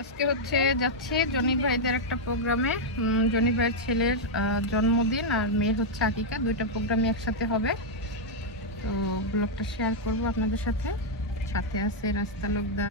আজকে হচ্ছে যাচ্ছে জনি ভাইদের একটা প্রোগ্রামে। জনি ভাইয়ের ছেলের জন্মদিন আর মেয়ের হচ্ছে আকিকা, দুইটা প্রোগ্রামই একসাথে হবে। তো ব্লগটা শেয়ার করব আপনাদের সাথে। সাথে আছে রাস্তা লোকদা।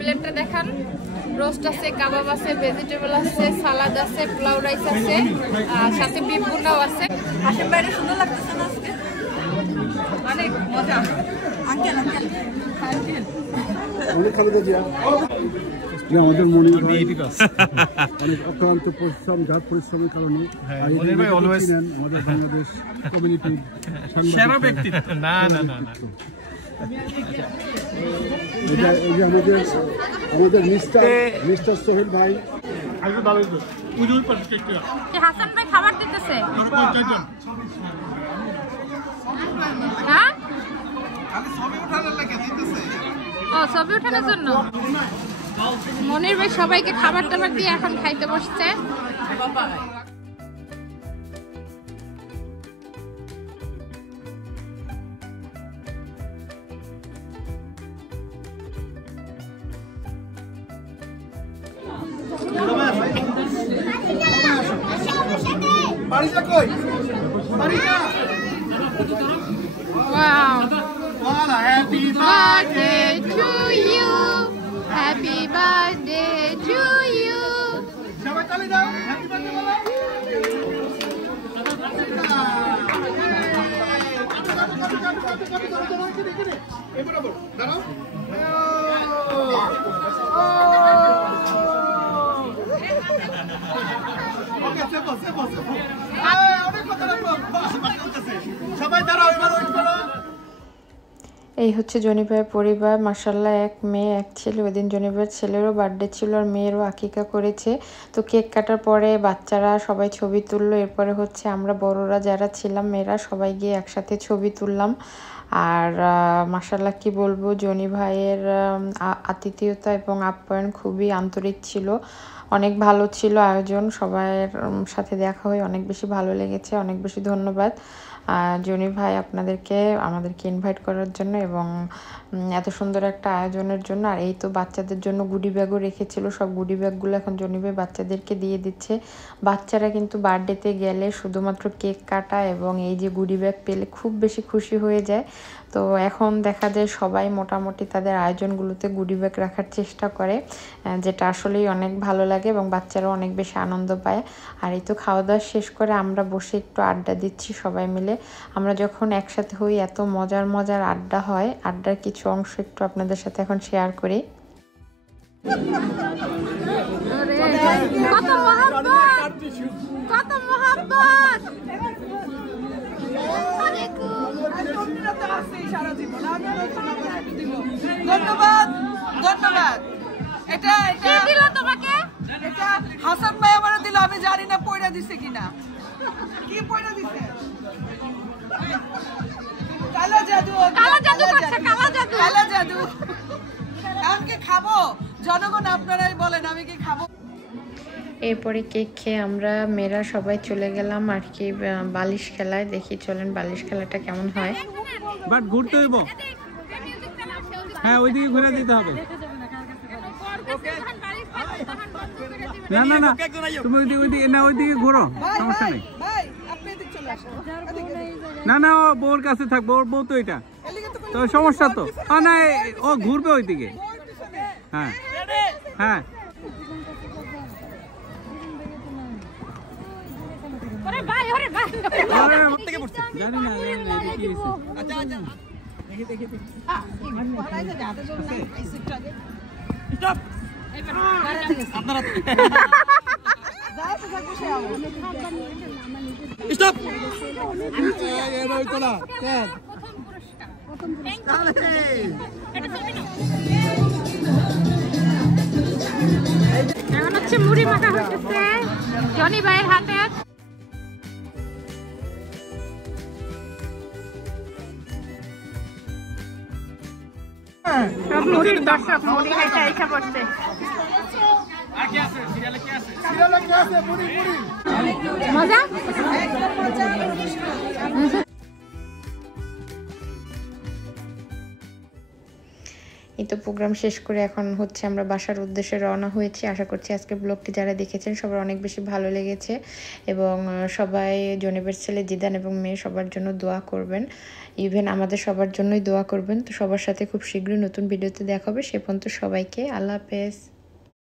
প্লেটটা দেখান। রোস্ট আছে, কাবাব আছে, ভেজিটেবল আছে, সালাদ আছে, পোলাও রাইস আছে, সাথে বিফ গুন্ডাও আছে। আশের বাইরে সুন্দর লাগতেছে না আজকে? অনেক মজা। আঙ্কেল আঙ্কেল অনেক খালি দিয়েছি আমাদের মনে অনেক অক্লান্ত পরিশ্রম, যার পরিশ্রমের কারণে আমাদের বাংলাদেশ কমিউনিটির সেরা ব্যক্তিত্ব। না না না না, আমাদের মিস্টার সোহেল ভাই। হাসান ভাই খাবার দিতেছে। হ্যাঁ, ও ছবি ওঠানোর জন্য মনির ভাই সবাইকে খাবার টাবার দিয়ে এখন খাইতে বসছে। Wow. Happy birthday to you. Happy birthday to you. Happy birthday bolo. এই হচ্ছে জনি ভাইয়ের পরিবার। মাশাআল্লাহ, এক মেয়ে এক ছেলে। ওই দিন জনি ভাইয়ের ছেলেরও বার্থডে ছিল আর মেয়েরও আকিকা করেছে। তো কেক কাটার পরে বাচ্চারা সবাই ছবি তুললো। এরপরে হচ্ছে আমরা বড়রা যারা ছিলাম, মেয়েরা সবাই গিয়ে একসাথে ছবি তুললাম। আর মাশাআল্লাহ কি বলবো, জনি ভাইয়ের আতিথেয়তা এবং আপ্যায়ন খুবই আন্তরিক ছিল। অনেক ভালো ছিল আয়োজন। সবাইয়ের সাথে দেখা হয়ে অনেক বেশি ভালো লেগেছে। অনেক বেশি ধন্যবাদ জনি ভাই আপনাদেরকে আমাদেরকে ইনভাইট করার জন্য এবং এত সুন্দর একটা আয়োজনের জন্য। আর এই তো বাচ্চাদের জন্য গুডি ব্যাগও রেখেছিল। সব গুডি ব্যাগগুলো এখন জনি ভাই বাচ্চাদেরকে দিয়ে দিচ্ছে। বাচ্চারা কিন্তু বার্থডেতে গেলে শুধুমাত্র কেক কাটা এবং এই যে গুডি ব্যাগ পেলে খুব বেশি খুশি হয়ে যায়। তো এখন দেখা যায় সবাই মোটামুটি তাদের আয়োজনগুলোতে গুডি ব্যাগ রাখার চেষ্টা করে, যেটা আসলেই অনেক ভালো লাগে এবং বাচ্চারাও অনেক বেশি আনন্দ পায়। আর এই তো খাওয়া দাওয়া শেষ করে আমরা বসে একটু আড্ডা দিচ্ছি সবাই মিলে। আমরা যখন একসাথে হই এত মজার মজার আড্ডা হয়। আড্ডার কিছু অংশ একটু আপনাদের সাথে এখন শেয়ার করি। কত মহব্বত, কত মহব্বত। ধন্যবাদ ধন্যবাদ। এটা এটা দিল তোমাকে, এটা হাসান ভাই আমারে দিল। আমি জানি না পয়রা দিছে কিনা। কি পয়রা দিছে? কালা জাদু, কালা জাদু করছে, কালা জাদু, কালা জাদু। এখন কি খাবো? জনগণ আপনারাই বলেন, আমি কি খাবো? এরপরে কেক খেয়ে আমরা মেয়েরা সবাই চলে গেলাম আর কি বালিশ খেলায়। দেখি চলেন বালিশ খেলাটা কেমন হয়। বাট ঘুরতে হইব। হ্যাঁ, ওইদিকে ঘুরে দিতে হবে। না না না, তুমি ওইদিকে না, ওইদিকে ঘোরো, সমস্যা নেই। না না, ও বউর কাছে থাকবো, ওর বউ তো এটা তো সমস্যা তো। না, ও ঘুরবে ওইদিকে। হ্যাঁ হ্যাঁ, জানি না কি এখন হচ্ছে মুড়ি মাখা হচ্ছে জনি ভাইয়ের হাতে। সব মুড়ির দর্শক মুড়ি খাইতে আইসা পড়ছে। মজা এই তো প্রোগ্রাম শেষ করে এখন হচ্ছে আমরা বাসার উদ্দেশ্যে রওনা হয়েছি। আশা করছি আজকে ব্লগটি যারা দেখেছেন সবার অনেক বেশি ভালো লেগেছে এবং সবাই জনিবের ছেলে জিদান এবং মেয়ে সবার জন্য দোয়া করবেন, ইভেন আমাদের সবার জন্যই দোয়া করবেন। তো সবার সাথে খুব শীঘ্রই নতুন ভিডিওতে দেখা হবে। সে পর্যন্ত সবাইকে আল্লাহ হাফেজ।